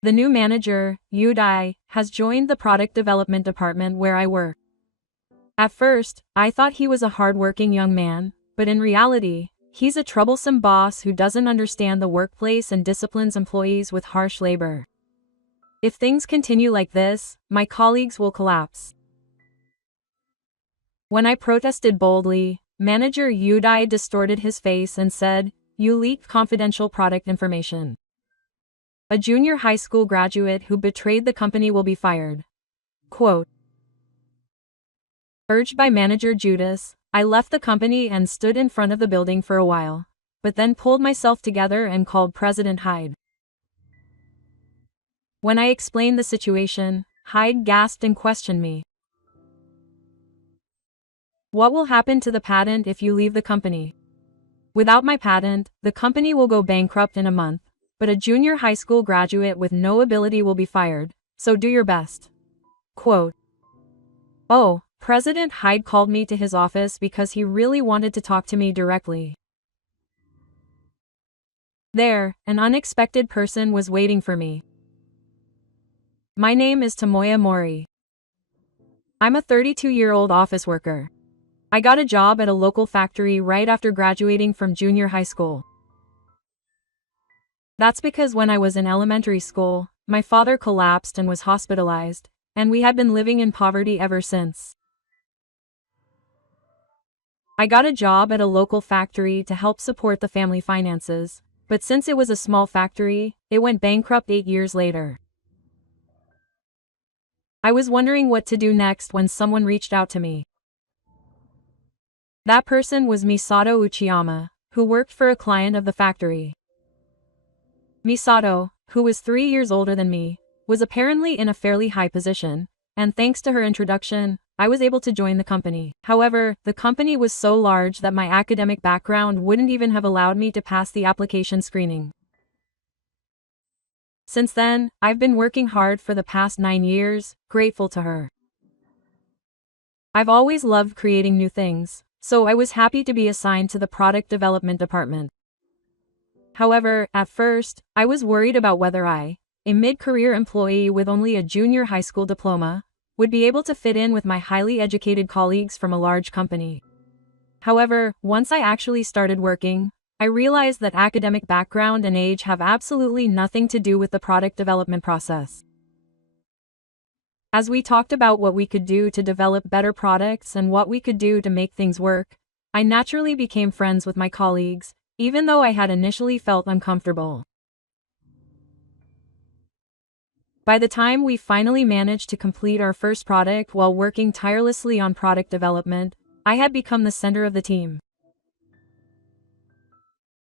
The new manager, Yudai, has joined the product development department where I work. At first, I thought he was a hardworking young man, but in reality, he's a troublesome boss who doesn't understand the workplace and disciplines employees with harsh labor. If things continue like this, my colleagues will collapse. When I protested boldly, Manager Yudai distorted his face and said, "You leaked confidential product information. A junior high school graduate who betrayed the company will be fired." Quote. Urged by Manager Judas, I left the company and stood in front of the building for a while, but then pulled myself together and called President Hyde. When I explained the situation, Hyde gasped and questioned me. "What will happen to the patent if you leave the company?" "Without my patent, the company will go bankrupt in a month, but a junior high school graduate with no ability will be fired, so do your best." Quote. Oh, President Hyde called me to his office because he really wanted to talk to me directly. There, an unexpected person was waiting for me. My name is Tomoya Mori. I'm a 32-year-old office worker. I got a job at a local factory right after graduating from junior high school. That's because when I was in elementary school, my father collapsed and was hospitalized, and we had been living in poverty ever since. I got a job at a local factory to help support the family finances, but since it was a small factory, it went bankrupt 8 years later. I was wondering what to do next when someone reached out to me. That person was Misato Uchiyama, who worked for a client of the factory. Misato, who was 3 years older than me, was apparently in a fairly high position, and thanks to her introduction, I was able to join the company. However, the company was so large that my academic background wouldn't even have allowed me to pass the application screening. Since then, I've been working hard for the past 9 years, grateful to her. I've always loved creating new things, so I was happy to be assigned to the product development department. However, at first, I was worried about whether I, a mid-career employee with only a junior high school diploma, would be able to fit in with my highly educated colleagues from a large company. However, once I actually started working, I realized that academic background and age have absolutely nothing to do with the product development process. As we talked about what we could do to develop better products and what we could do to make things work, I naturally became friends with my colleagues, even though I had initially felt uncomfortable. By the time we finally managed to complete our first product while working tirelessly on product development, I had become the center of the team.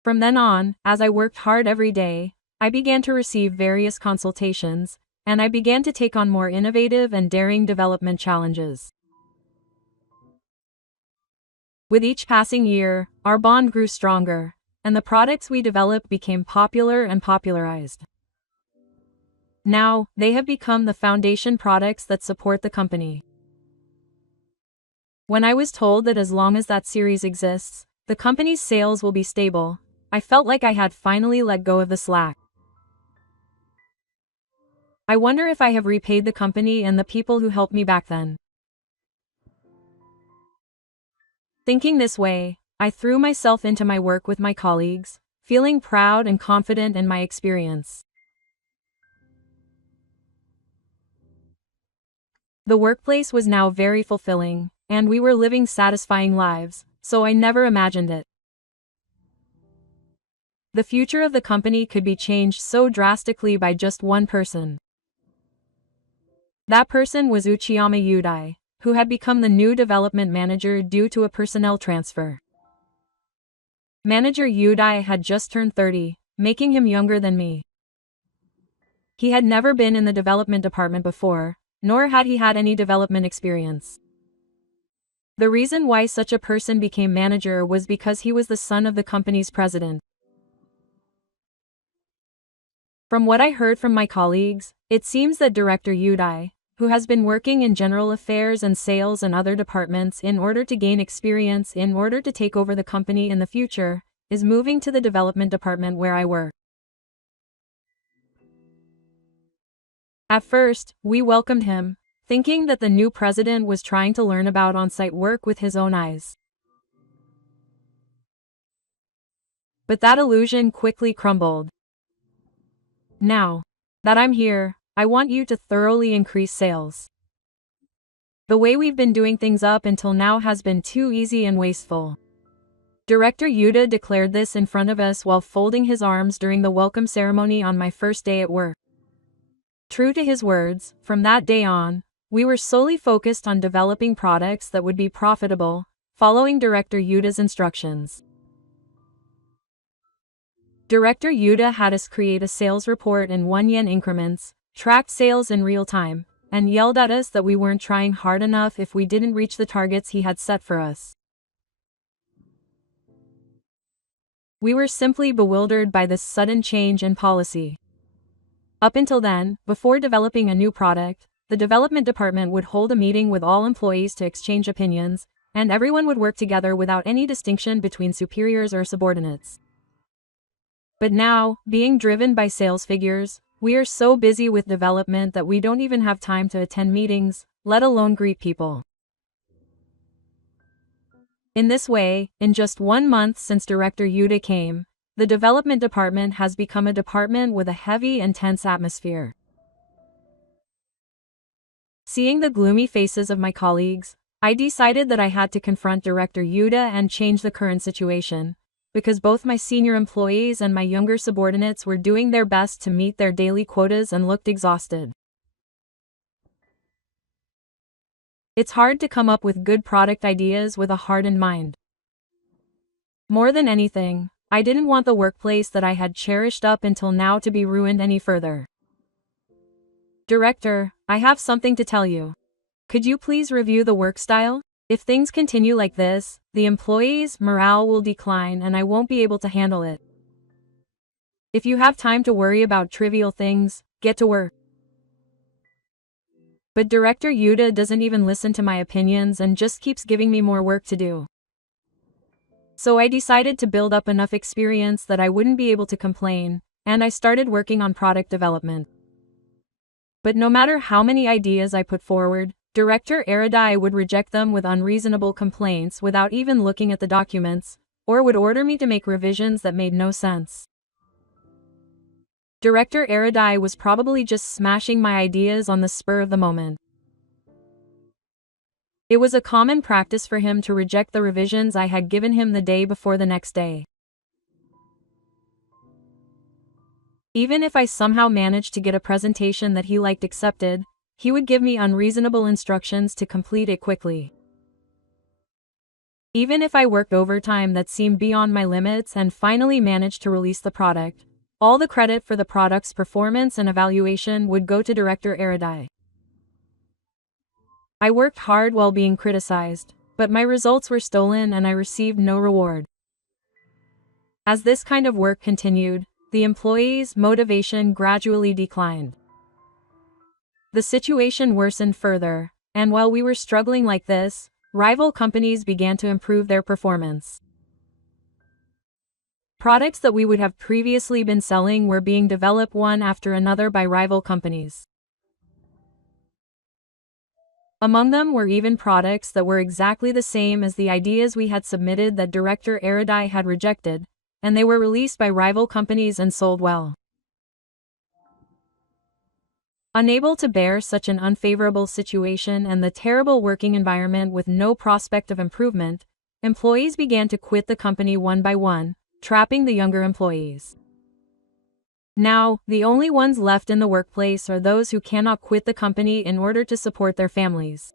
From then on, as I worked hard every day, I began to receive various consultations, and I began to take on more innovative and daring development challenges. With each passing year, our bond grew stronger, and the products we developed became popular and popularized. Now, they have become the foundation products that support the company. When I was told that as long as that series exists, the company's sales will be stable, I felt like I had finally let go of the slack. I wonder if I have repaid the company and the people who helped me back then. Thinking this way, I threw myself into my work with my colleagues, feeling proud and confident in my experience. The workplace was now very fulfilling, and we were living satisfying lives, so I never imagined it. The future of the company could be changed so drastically by just one person. That person was Uchiyama Yudai, who had become the new development manager due to a personnel transfer. Manager Yudai had just turned 30, making him younger than me. He had never been in the development department before, nor had he had any development experience. The reason why such a person became manager was because he was the son of the company's president. From what I heard from my colleagues, it seems that Director Yudai, who has been working in general affairs and sales and other departments in order to gain experience in order to take over the company in the future, is moving to the development department where I work. At first, we welcomed him, thinking that the new president was trying to learn about on-site work with his own eyes. But that illusion quickly crumbled. Now that I'm here, I want you to thoroughly increase sales. The way we've been doing things up until now has been too easy and wasteful. Director Yuta declared this in front of us while folding his arms during the welcome ceremony on my first day at work. True to his words, from that day on, we were solely focused on developing products that would be profitable, following Director Yuta's instructions. Director Yuta had us create a sales report in 1 yen increments, tracked sales in real time, and yelled at us that we weren't trying hard enough if we didn't reach the targets he had set for us. We were simply bewildered by this sudden change in policy. Up until then, before developing a new product, the development department would hold a meeting with all employees to exchange opinions, and everyone would work together without any distinction between superiors or subordinates. But now, being driven by sales figures, we are so busy with development that we don't even have time to attend meetings, let alone greet people. In this way, in just 1 month since Director Yuta came, the development department has become a department with a heavy and tense atmosphere. Seeing the gloomy faces of my colleagues, I decided that I had to confront Director Yuta and change the current situation, because both my senior employees and my younger subordinates were doing their best to meet their daily quotas and looked exhausted. It's hard to come up with good product ideas with a hardened mind. More than anything, I didn't want the workplace that I had cherished up until now to be ruined any further. Director, I have something to tell you. Could you please review the work style? If things continue like this, the employees' morale will decline and I won't be able to handle it. If you have time to worry about trivial things, get to work. But Director Yuta doesn't even listen to my opinions and just keeps giving me more work to do. So I decided to build up enough experience that I wouldn't be able to complain, and I started working on product development. But no matter how many ideas I put forward, Director Aradai would reject them with unreasonable complaints without even looking at the documents, or would order me to make revisions that made no sense. Director Aradai was probably just smashing my ideas on the spur of the moment. It was a common practice for him to reject the revisions I had given him the day before the next day. Even if I somehow managed to get a presentation that he liked accepted, he would give me unreasonable instructions to complete it quickly. Even if I worked overtime that seemed beyond my limits and finally managed to release the product, all the credit for the product's performance and evaluation would go to Director Aradai. I worked hard while being criticized, but my results were stolen and I received no reward. As this kind of work continued, the employees' motivation gradually declined. The situation worsened further, and while we were struggling like this, rival companies began to improve their performance. Products that we would have previously been selling were being developed one after another by rival companies. Among them were even products that were exactly the same as the ideas we had submitted that Director Aradai had rejected, and they were released by rival companies and sold well. Unable to bear such an unfavorable situation and the terrible working environment with no prospect of improvement, employees began to quit the company one by one, trapping the younger employees. Now, the only ones left in the workplace are those who cannot quit the company in order to support their families.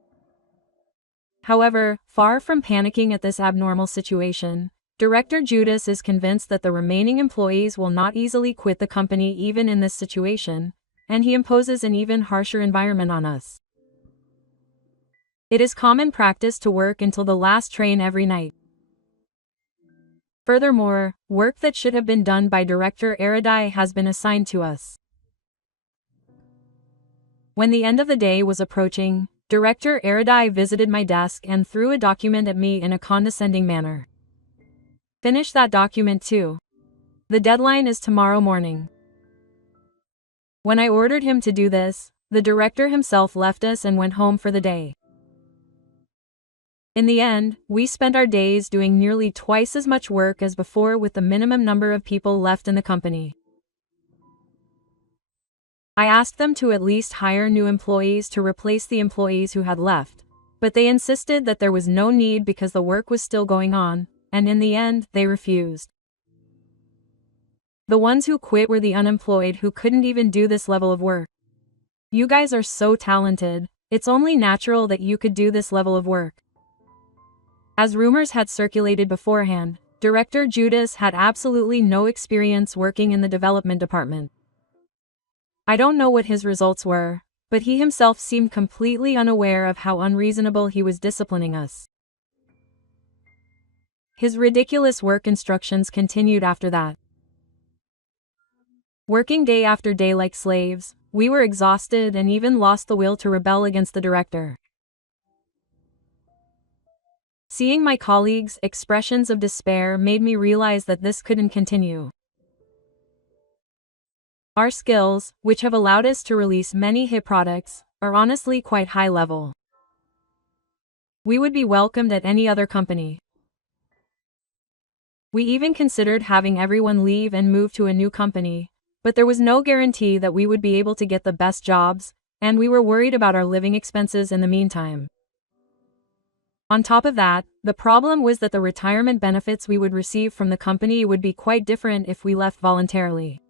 However, far from panicking at this abnormal situation, Director Judas is convinced that the remaining employees will not easily quit the company even in this situation, and he imposes an even harsher environment on us. It is common practice to work until the last train every night. Furthermore, work that should have been done by Director Aradai has been assigned to us. When the end of the day was approaching, Director Aradai visited my desk and threw a document at me in a condescending manner. "Finish that document too. The deadline is tomorrow morning." When I ordered him to do this, the director himself left us and went home for the day. In the end, we spent our days doing nearly twice as much work as before with the minimum number of people left in the company. I asked them to at least hire new employees to replace the employees who had left, but they insisted that there was no need because the work was still going on, and in the end, they refused. The ones who quit were the unemployed who couldn't even do this level of work. You guys are so talented, it's only natural that you could do this level of work. As rumors had circulated beforehand, Director Judas had absolutely no experience working in the development department. I don't know what his results were, but he himself seemed completely unaware of how unreasonable he was disciplining us. His ridiculous work instructions continued after that. Working day after day like slaves, we were exhausted and even lost the will to rebel against the director. Seeing my colleagues' expressions of despair made me realize that this couldn't continue. Our skills, which have allowed us to release many hit products, are honestly quite high level. We would be welcomed at any other company. We even considered having everyone leave and move to a new company, but there was no guarantee that we would be able to get the best jobs, and we were worried about our living expenses in the meantime. On top of that, the problem was that the retirement benefits we would receive from the company would be quite different if we left voluntarily.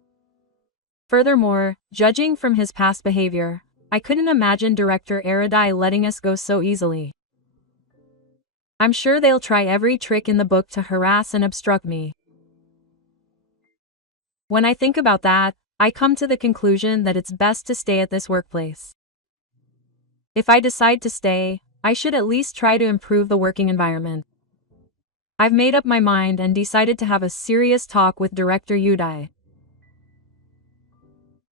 Furthermore, judging from his past behavior, I couldn't imagine Director Erudai letting us go so easily. I'm sure they'll try every trick in the book to harass and obstruct me. When I think about that, I come to the conclusion that it's best to stay at this workplace. If I decide to stay, I should at least try to improve the working environment. I've made up my mind and decided to have a serious talk with Director Udai.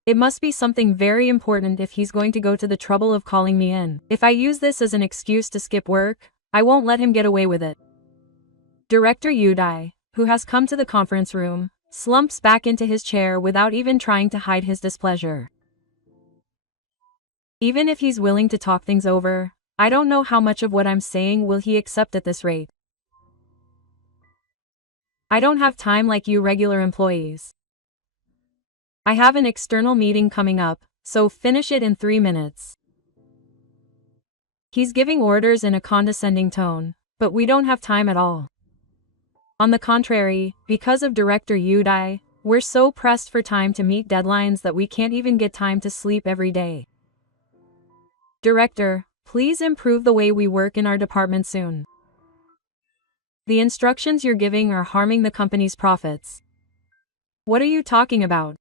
It must be something very important if he's going to go to the trouble of calling me in. If I use this as an excuse to skip work, I won't let him get away with it. Director Udai, who has come to the conference room, slumps back into his chair without even trying to hide his displeasure. Even if he's willing to talk things over, I don't know how much of what I'm saying will he accept at this rate. I don't have time like you regular employees. I have an external meeting coming up, so finish it in 3 minutes. He's giving orders in a condescending tone, but we don't have time at all. On the contrary, because of Director Udai, we're so pressed for time to meet deadlines that we can't even get time to sleep every day. Director, please improve the way we work in our department soon. The instructions you're giving are harming the company's profits. What are you talking about?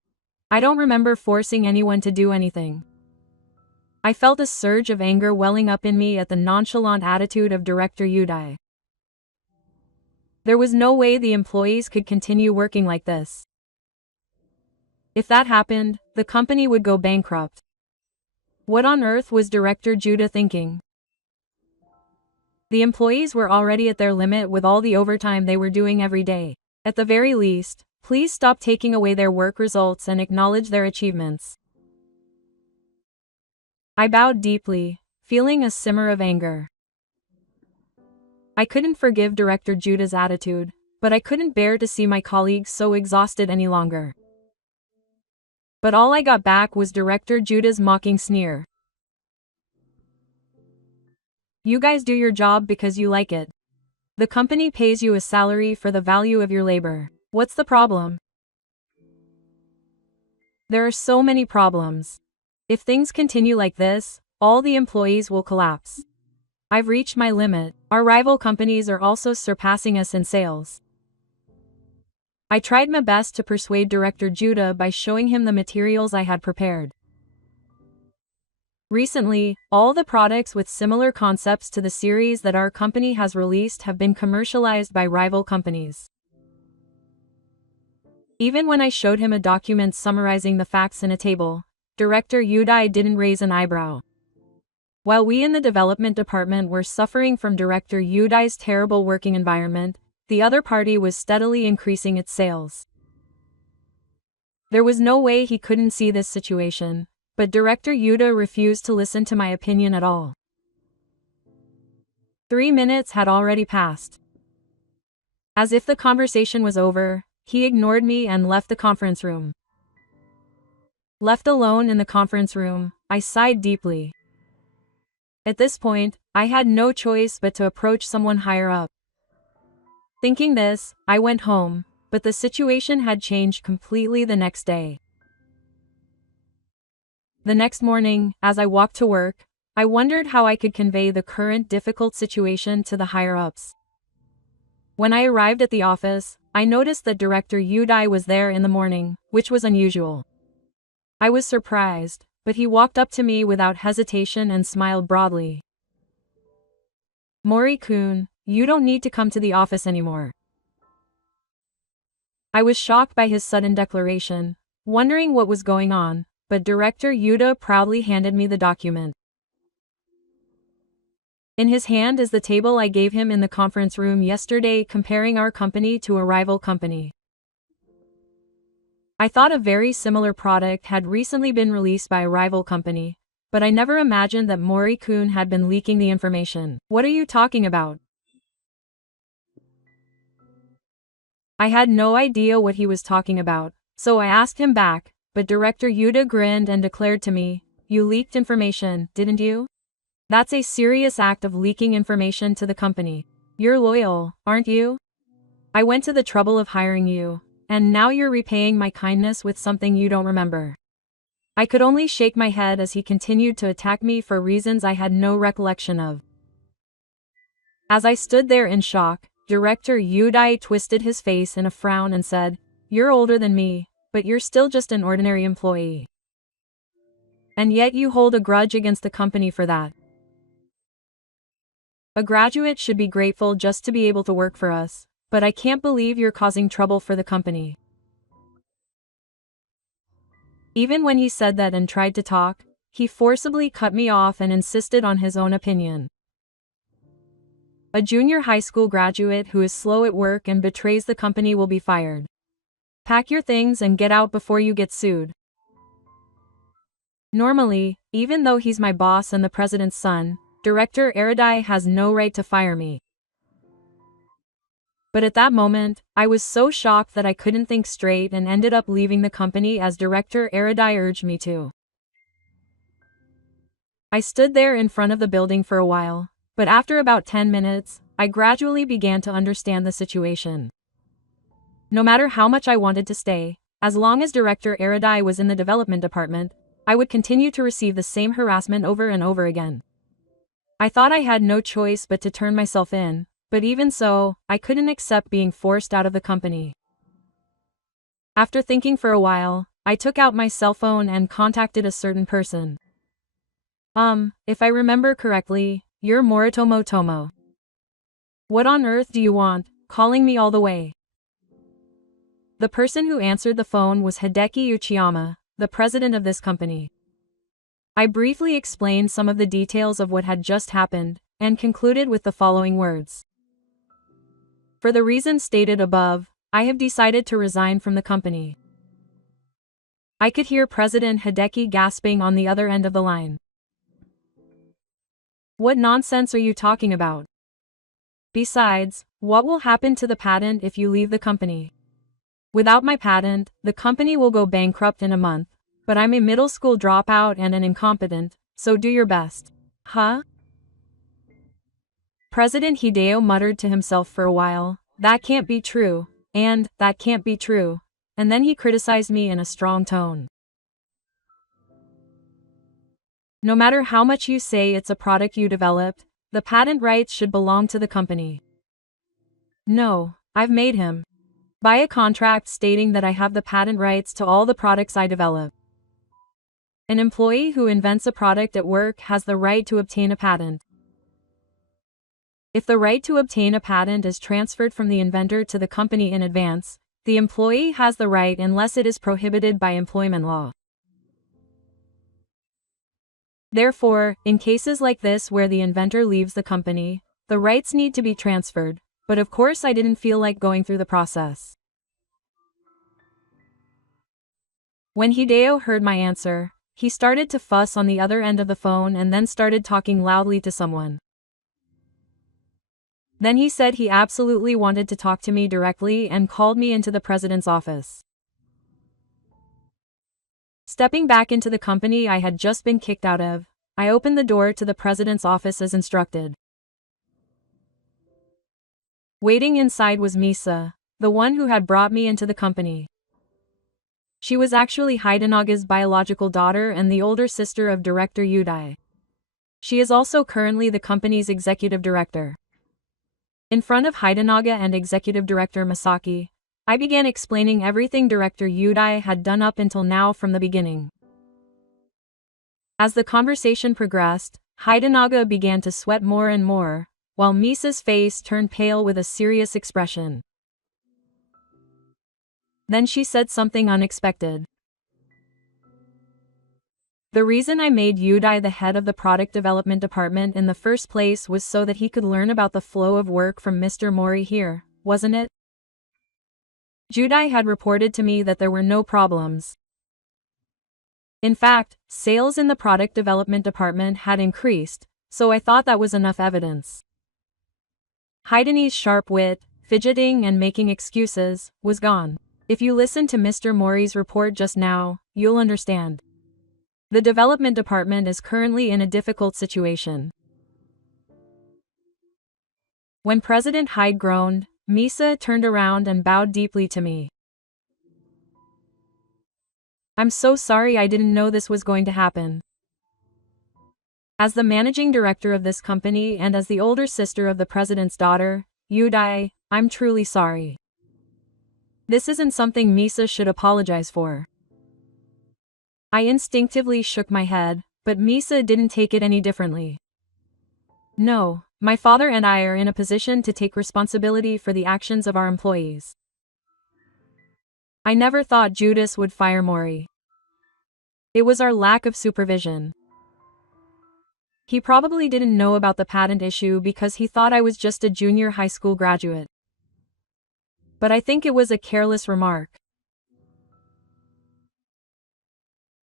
I don't remember forcing anyone to do anything. I felt a surge of anger welling up in me at the nonchalant attitude of Director Udai. There was no way the employees could continue working like this. If that happened, the company would go bankrupt. What on earth was Director Judah thinking? The employees were already at their limit with all the overtime they were doing every day. At the very least, please stop taking away their work results and acknowledge their achievements. I bowed deeply, feeling a simmer of anger. I couldn't forgive Director Judah's attitude, but I couldn't bear to see my colleagues so exhausted any longer. But all I got back was Director Judah's mocking sneer. You guys do your job because you like it. The company pays you a salary for the value of your labor. What's the problem? There are so many problems. If things continue like this, all the employees will collapse. I've reached my limit. Our rival companies are also surpassing us in sales. I tried my best to persuade Director Judah by showing him the materials I had prepared. Recently, all the products with similar concepts to the series that our company has released have been commercialized by rival companies. Even when I showed him a document summarizing the facts in a table, Director Udai didn't raise an eyebrow. While we in the development department were suffering from Director Udai's terrible working environment, the other party was steadily increasing its sales. There was no way he couldn't see this situation, but Director Yuta refused to listen to my opinion at all. 3 minutes had already passed. As if the conversation was over, he ignored me and left the conference room. Left alone in the conference room, I sighed deeply. At this point, I had no choice but to approach someone higher up. Thinking this, I went home, but the situation had changed completely the next day. The next morning, as I walked to work, I wondered how I could convey the current difficult situation to the higher-ups. When I arrived at the office, I noticed that Director Yudai was there in the morning, which was unusual. I was surprised, but he walked up to me without hesitation and smiled broadly. "Mori-kun, you don't need to come to the office anymore." I was shocked by his sudden declaration, wondering what was going on, but Director Yuta proudly handed me the document. In his hand is the table I gave him in the conference room yesterday comparing our company to a rival company. I thought a very similar product had recently been released by a rival company, but I never imagined that Mori-kun had been leaking the information. "What are you talking about?" I had no idea what he was talking about, so I asked him back, but Director Yuta grinned and declared to me, "You leaked information, didn't you? That's a serious act of leaking information to the company. You're loyal, aren't you? I went to the trouble of hiring you, and now you're repaying my kindness with something you don't remember." I could only shake my head as he continued to attack me for reasons I had no recollection of. As I stood there in shock, Director Yudai twisted his face in a frown and said, "You're older than me, but you're still just an ordinary employee. And yet you hold a grudge against the company for that. A graduate should be grateful just to be able to work for us, but I can't believe you're causing trouble for the company." Even when he said that and tried to talk, he forcibly cut me off and insisted on his own opinion. "A junior high school graduate who is slow at work and betrays the company will be fired. Pack your things and get out before you get sued." Normally, even though he's my boss and the president's son, Director Aradai has no right to fire me. But at that moment, I was so shocked that I couldn't think straight and ended up leaving the company as Director Aradai urged me to. I stood there in front of the building for a while, but after about 10 minutes, I gradually began to understand the situation. No matter how much I wanted to stay, as long as Director Aradai was in the development department, I would continue to receive the same harassment over and over again. I thought I had no choice but to turn myself in, but even so, I couldn't accept being forced out of the company. After thinking for a while, I took out my cell phone and contacted a certain person. If I remember correctly, you're Moritomo Tomo. What on earth do you want, calling me all the way?" The person who answered the phone was Hideki Uchiyama, the president of this company. I briefly explained some of the details of what had just happened, and concluded with the following words. "For the reasons stated above, I have decided to resign from the company." I could hear President Hideki gasping on the other end of the line. "What nonsense are you talking about? Besides, what will happen to the patent if you leave the company? Without my patent, the company will go bankrupt in a month, but I'm a middle school dropout and an incompetent, so do your best." "Huh?" President Hideo muttered to himself for a while, "That can't be true, and that can't be true," and then he criticized me in a strong tone. "No matter how much you say it's a product you developed, the patent rights should belong to the company." "No, I've made him buy a contract stating that I have the patent rights to all the products I develop. An employee who invents a product at work has the right to obtain a patent. If the right to obtain a patent is transferred from the inventor to the company in advance, the employee has the right unless it is prohibited by employment law. Therefore, in cases like this where the inventor leaves the company, the rights need to be transferred, but of course I didn't feel like going through the process." When Hideo heard my answer, he started to fuss on the other end of the phone and then started talking loudly to someone. Then he said he absolutely wanted to talk to me directly and called me into the president's office. Stepping back into the company I had just been kicked out of, I opened the door to the president's office as instructed. Waiting inside was Misa, the one who had brought me into the company. She was actually Hidenaga's biological daughter and the older sister of director Yudai. She is also currently the company's executive director. In front of Hidenaga and executive director Masaki, I began explaining everything director Yudai had done up until now from the beginning. As the conversation progressed, Hidenaga began to sweat more and more, while Misa's face turned pale with a serious expression. Then she said something unexpected. The reason I made Yudai the head of the product development department in the first place was so that he could learn about the flow of work from Mr. Mori here, wasn't it? Yudai had reported to me that there were no problems. In fact, sales in the product development department had increased, so I thought that was enough evidence. Hidene's sharp wit, fidgeting and making excuses, was gone. If you listen to Mr. Mori's report just now, you'll understand. The development department is currently in a difficult situation. When President Hyde groaned, Misa turned around and bowed deeply to me. I'm so sorry, I didn't know this was going to happen. As the managing director of this company and as the older sister of the president's daughter, Yudai, I'm truly sorry. This isn't something Misa should apologize for. I instinctively shook my head, but Misa didn't take it any differently. No, my father and I are in a position to take responsibility for the actions of our employees. I never thought Judas would fire Mori. It was our lack of supervision. He probably didn't know about the patent issue because he thought I was just a junior high school graduate. But I think it was a careless remark.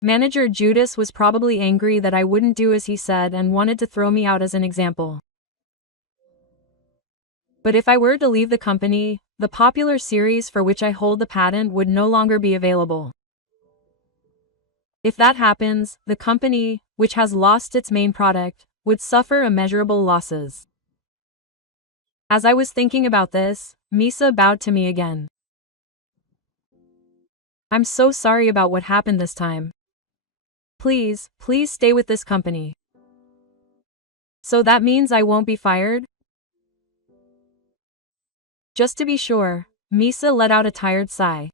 Manager Judas was probably angry that I wouldn't do as he said and wanted to throw me out as an example. But if I were to leave the company, the popular series for which I hold the patent would no longer be available. If that happens, the company, which has lost its main product, would suffer immeasurable losses. As I was thinking about this, Misa bowed to me again. I'm so sorry about what happened this time. Please stay with this company. So that means I won't be fired? Just to be sure, Misa let out a tired sigh.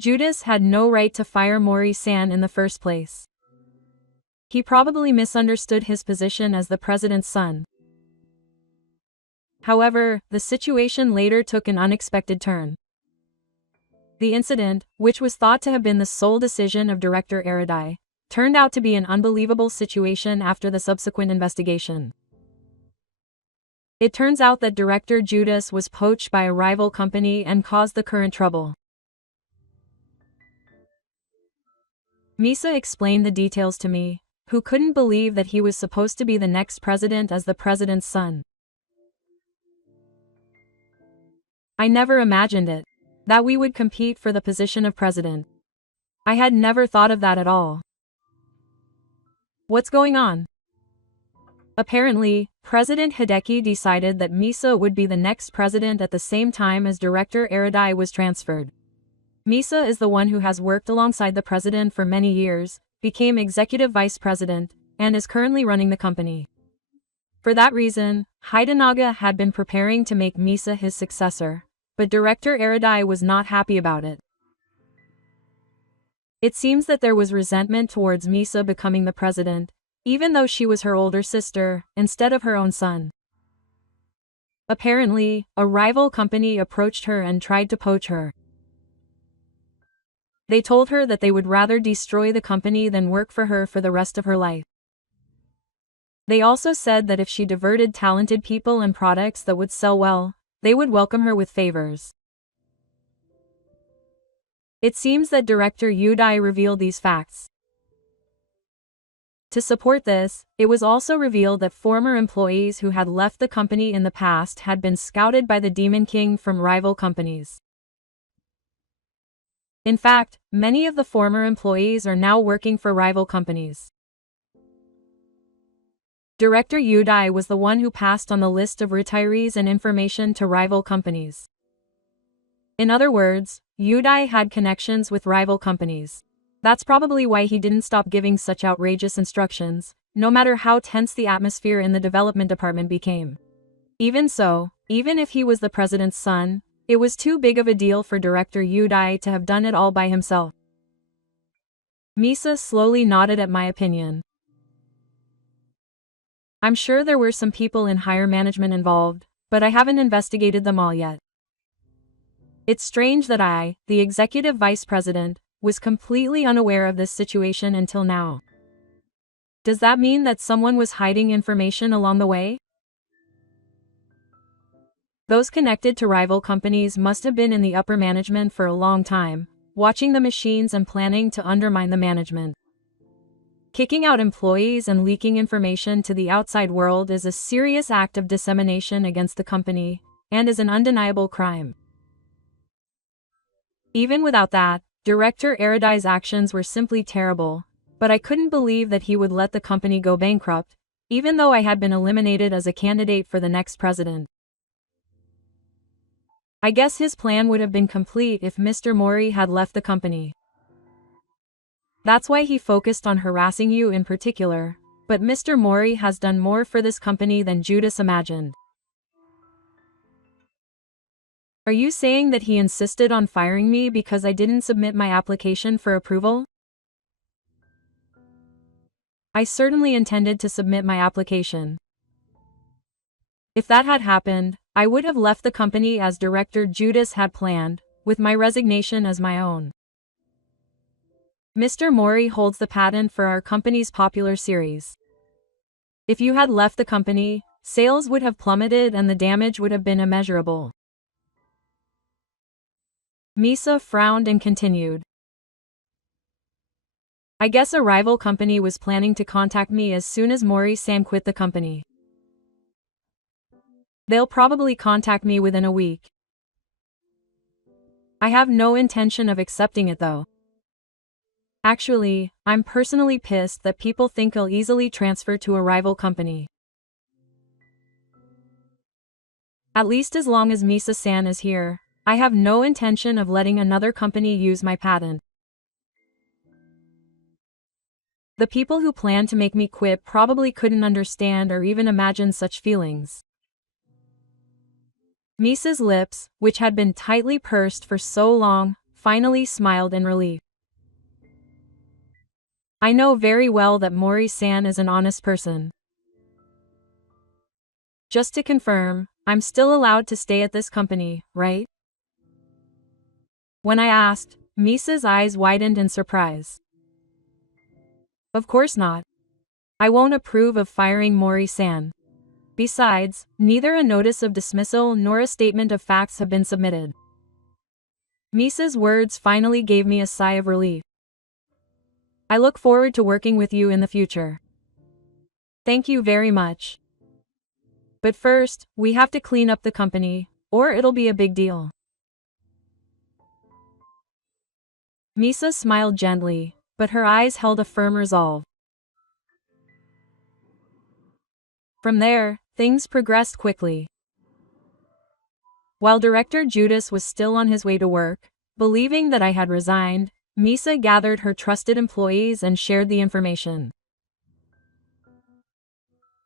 Judas had no right to fire Mori-san in the first place. He probably misunderstood his position as the president's son. However, the situation later took an unexpected turn. The incident, which was thought to have been the sole decision of Director Aradai, turned out to be an unbelievable situation after the subsequent investigation. It turns out that Director Judas was poached by a rival company and caused the current trouble. Misa explained the details to me, who couldn't believe that he was supposed to be the next president as the president's son. I never imagined it. That we would compete for the position of president. I had never thought of that at all. What's going on? Apparently, President Hideki decided that Misa would be the next president at the same time as Director Aradai was transferred. Misa is the one who has worked alongside the president for many years, became executive vice president, and is currently running the company. For that reason, Hidenaga had been preparing to make Misa his successor, but Director Aradai was not happy about it. It seems that there was resentment towards Misa becoming the president, even though she was her older sister, instead of her own son. Apparently, a rival company approached her and tried to poach her. They told her that they would rather destroy the company than work for her for the rest of her life. They also said that if she diverted talented people and products that would sell well, they would welcome her with favors. It seems that director Udai revealed these facts. To support this, it was also revealed that former employees who had left the company in the past had been scouted by the Demon King from rival companies. In fact, many of the former employees are now working for rival companies. Director Udai was the one who passed on the list of retirees and information to rival companies. In other words, Udai had connections with rival companies. That's probably why he didn't stop giving such outrageous instructions, no matter how tense the atmosphere in the development department became. Even so, even if he was the president's son, it was too big of a deal for Director Udai to have done it all by himself. Misa slowly nodded at my opinion. I'm sure there were some people in higher management involved, but I haven't investigated them all yet. It's strange that I, the executive vice president, was completely unaware of this situation until now. Does that mean that someone was hiding information along the way? Those connected to rival companies must have been in the upper management for a long time, watching the machines and planning to undermine the management. Kicking out employees and leaking information to the outside world is a serious act of dissemination against the company, and is an undeniable crime. Even without that, Director Aradai's actions were simply terrible, but I couldn't believe that he would let the company go bankrupt, even though I had been eliminated as a candidate for the next president. I guess his plan would have been complete if Mr. Mori had left the company. That's why he focused on harassing you in particular, but Mr. Mori has done more for this company than Judas imagined. Are you saying that he insisted on firing me because I didn't submit my application for approval? I certainly intended to submit my application. If that had happened, I would have left the company as Director Judas had planned, with my resignation as my own. Mr. Mori holds the patent for our company's popular series. If you had left the company, sales would have plummeted and the damage would have been immeasurable. Misa frowned and continued. I guess a rival company was planning to contact me as soon as Mori-san quit the company. They'll probably contact me within a week. I have no intention of accepting it though. Actually, I'm personally pissed that people think I'll easily transfer to a rival company. At least as long as Misa-san is here, I have no intention of letting another company use my patent. The people who planned to make me quit probably couldn't understand or even imagine such feelings. Misa's lips, which had been tightly pursed for so long, finally smiled in relief. I know very well that Mori-san is an honest person. Just to confirm, I'm still allowed to stay at this company, right? When I asked, Misa's eyes widened in surprise. Of course not. I won't approve of firing Mori-san. Besides, neither a notice of dismissal nor a statement of facts have been submitted. Misa's words finally gave me a sigh of relief. I look forward to working with you in the future. Thank you very much. But first, we have to clean up the company, or it'll be a big deal. Misa smiled gently, but her eyes held a firm resolve. From there, things progressed quickly. While Director Judas was still on his way to work, believing that I had resigned, Misa gathered her trusted employees and shared the information.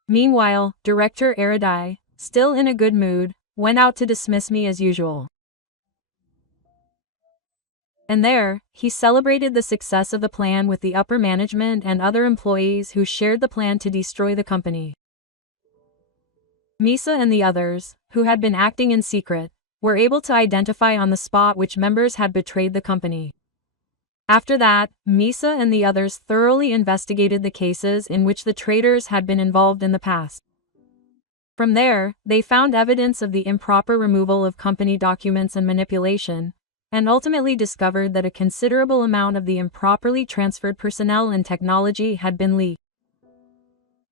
Meanwhile, Director Aradai, still in a good mood, went out to dismiss me as usual. And there, he celebrated the success of the plan with the upper management and other employees who shared the plan to destroy the company. Misa and the others, who had been acting in secret, were able to identify on the spot which members had betrayed the company. After that, Misa and the others thoroughly investigated the cases in which the traitors had been involved in the past. From there, they found evidence of the improper removal of company documents and manipulation, and ultimately discovered that a considerable amount of the improperly transferred personnel and technology had been leaked.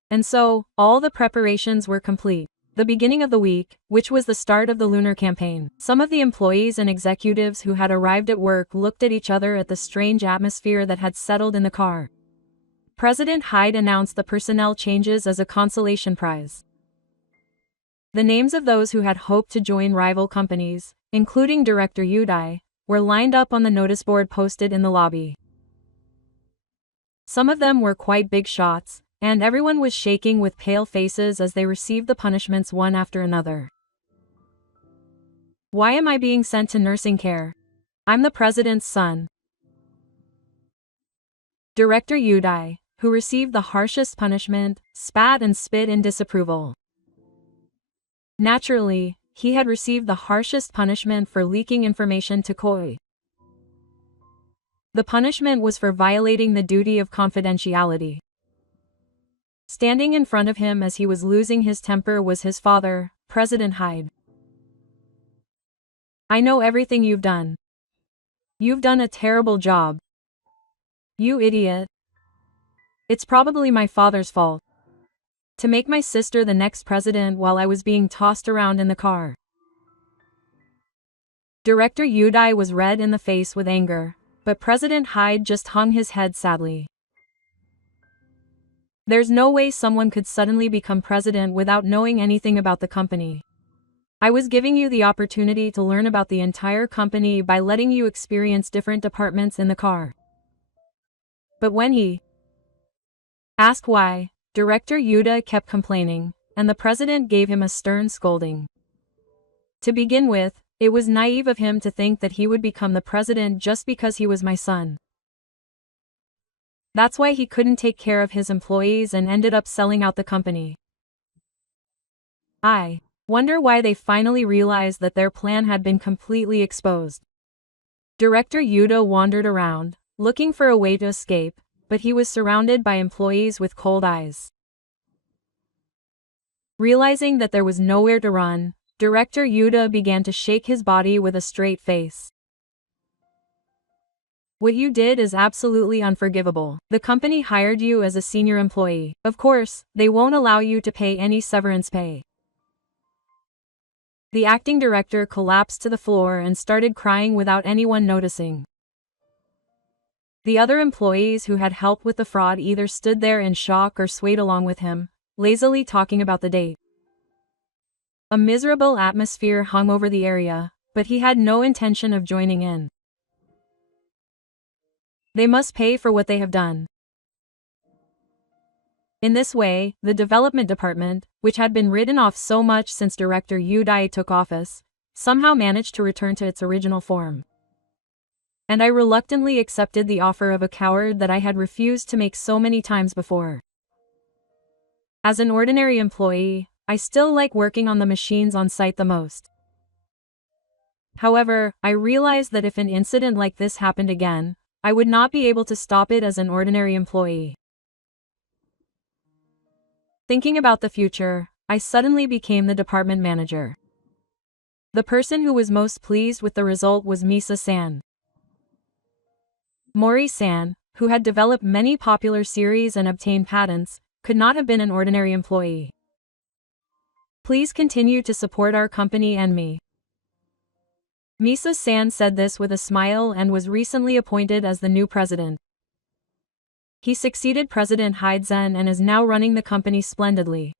And so, all the preparations were complete. The beginning of the week, which was the start of the lunar campaign. Some of the employees and executives who had arrived at work looked at each other at the strange atmosphere that had settled in the car. President Hyde announced the personnel changes as a consolation prize. The names of those who had hoped to join rival companies, including Director Udai, were lined up on the notice board posted in the lobby. Some of them were quite big shots, and everyone was shaking with pale faces as they received the punishments one after another. Why am I being sent to nursing care? I'm the president's son. Director Udai, who received the harshest punishment, spat and spit in disapproval. Naturally, he had received the harshest punishment for leaking information to COI. The punishment was for violating the duty of confidentiality. Standing in front of him as he was losing his temper was his father, President Hyde. I know everything you've done. You've done a terrible job. You idiot. It's probably my father's fault. To make my sister the next president while I was being tossed around in the car. Director Udai was red in the face with anger, but President Hyde just hung his head sadly. There's no way someone could suddenly become president without knowing anything about the company. I was giving you the opportunity to learn about the entire company by letting you experience different departments in the car. But when he asked why, Director Yuda kept complaining, and the president gave him a stern scolding. To begin with, it was naive of him to think that he would become the president just because he was my son. That's why he couldn't take care of his employees and ended up selling out the company. I wonder why they finally realized that their plan had been completely exposed. Director Yuda wandered around, looking for a way to escape, but he was surrounded by employees with cold eyes. Realizing that there was nowhere to run, Director Yuda began to shake his body with a straight face. What you did is absolutely unforgivable. The company hired you as a senior employee. Of course, they won't allow you to pay any severance pay. The acting director collapsed to the floor and started crying without anyone noticing. The other employees who had helped with the fraud either stood there in shock or swayed along with him, lazily talking about the date. A miserable atmosphere hung over the area, but he had no intention of joining in. They must pay for what they have done. In this way, the development department, which had been written off so much since Director Udai took office, somehow managed to return to its original form. And I reluctantly accepted the offer of a coward that I had refused to make so many times before. As an ordinary employee, I still like working on the machines on site the most. However, I realized that if an incident like this happened again, I would not be able to stop it as an ordinary employee. Thinking about the future, I suddenly became the department manager. The person who was most pleased with the result was Misa-san. Mori-san, who had developed many popular series and obtained patents, could not have been an ordinary employee. Please continue to support our company and me. Misa-san said this with a smile and was recently appointed as the new president. He succeeded President Hyde-zen and is now running the company splendidly.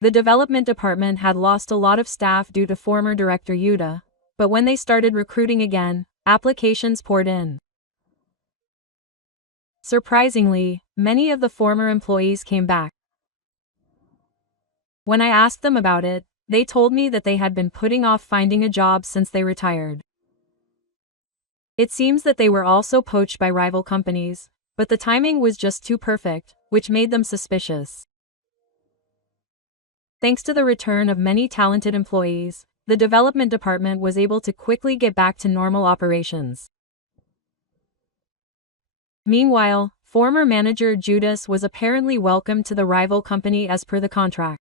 The development department had lost a lot of staff due to former Director Yuda, but when they started recruiting again, applications poured in. Surprisingly, many of the former employees came back. When I asked them about it, they told me that they had been putting off finding a job since they retired. It seems that they were also poached by rival companies, but the timing was just too perfect, which made them suspicious. Thanks to the return of many talented employees, the development department was able to quickly get back to normal operations. Meanwhile, former manager Judas was apparently welcomed to the rival company as per the contract.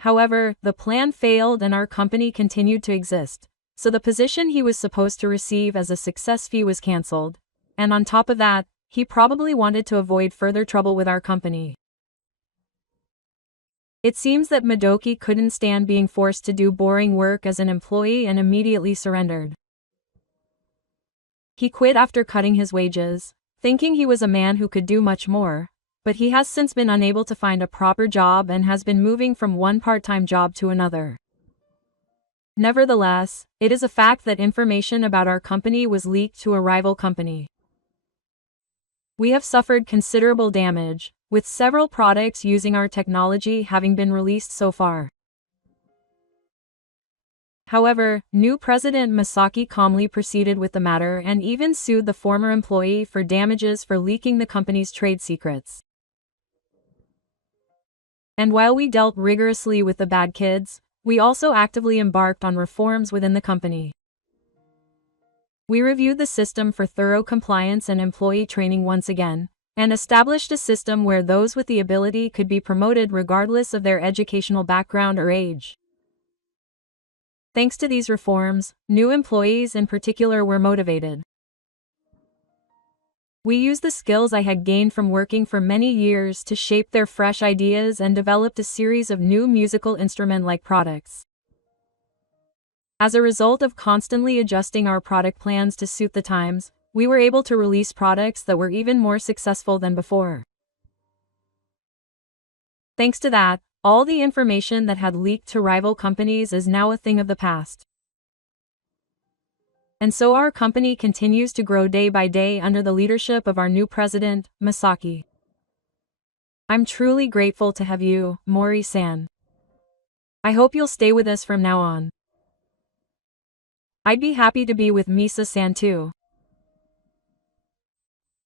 However, the plan failed and our company continued to exist, so the position he was supposed to receive as a success fee was cancelled. And on top of that, he probably wanted to avoid further trouble with our company. It seems that Madoki couldn't stand being forced to do boring work as an employee and immediately surrendered. He quit after cutting his wages, thinking he was a man who could do much more, but he has since been unable to find a proper job and has been moving from one part-time job to another. Nevertheless, it is a fact that information about our company was leaked to a rival company. We have suffered considerable damage, with several products using our technology having been released so far. However, new President Masaki calmly proceeded with the matter and even sued the former employee for damages for leaking the company's trade secrets. And while we dealt rigorously with the bad kids, we also actively embarked on reforms within the company. We reviewed the system for thorough compliance and employee training once again, and established a system where those with the ability could be promoted regardless of their educational background or age. Thanks to these reforms, new employees in particular were motivated. We used the skills I had gained from working for many years to shape their fresh ideas and developed a series of new musical instrument-like products. As a result of constantly adjusting our product plans to suit the times, we were able to release products that were even more successful than before. Thanks to that, all the information that had leaked to rival companies is now a thing of the past. And so our company continues to grow day by day under the leadership of our new president, Masaki. I'm truly grateful to have you, Mori-san. I hope you'll stay with us from now on. I'd be happy to be with Misa-san too.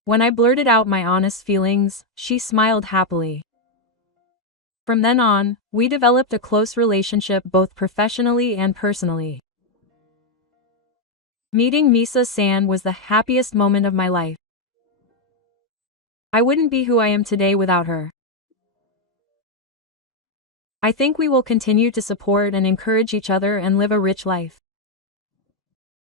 When I blurted out my honest feelings, she smiled happily. From then on, we developed a close relationship both professionally and personally. Meeting Misa-san was the happiest moment of my life. I wouldn't be who I am today without her. I think we will continue to support and encourage each other and live a rich life.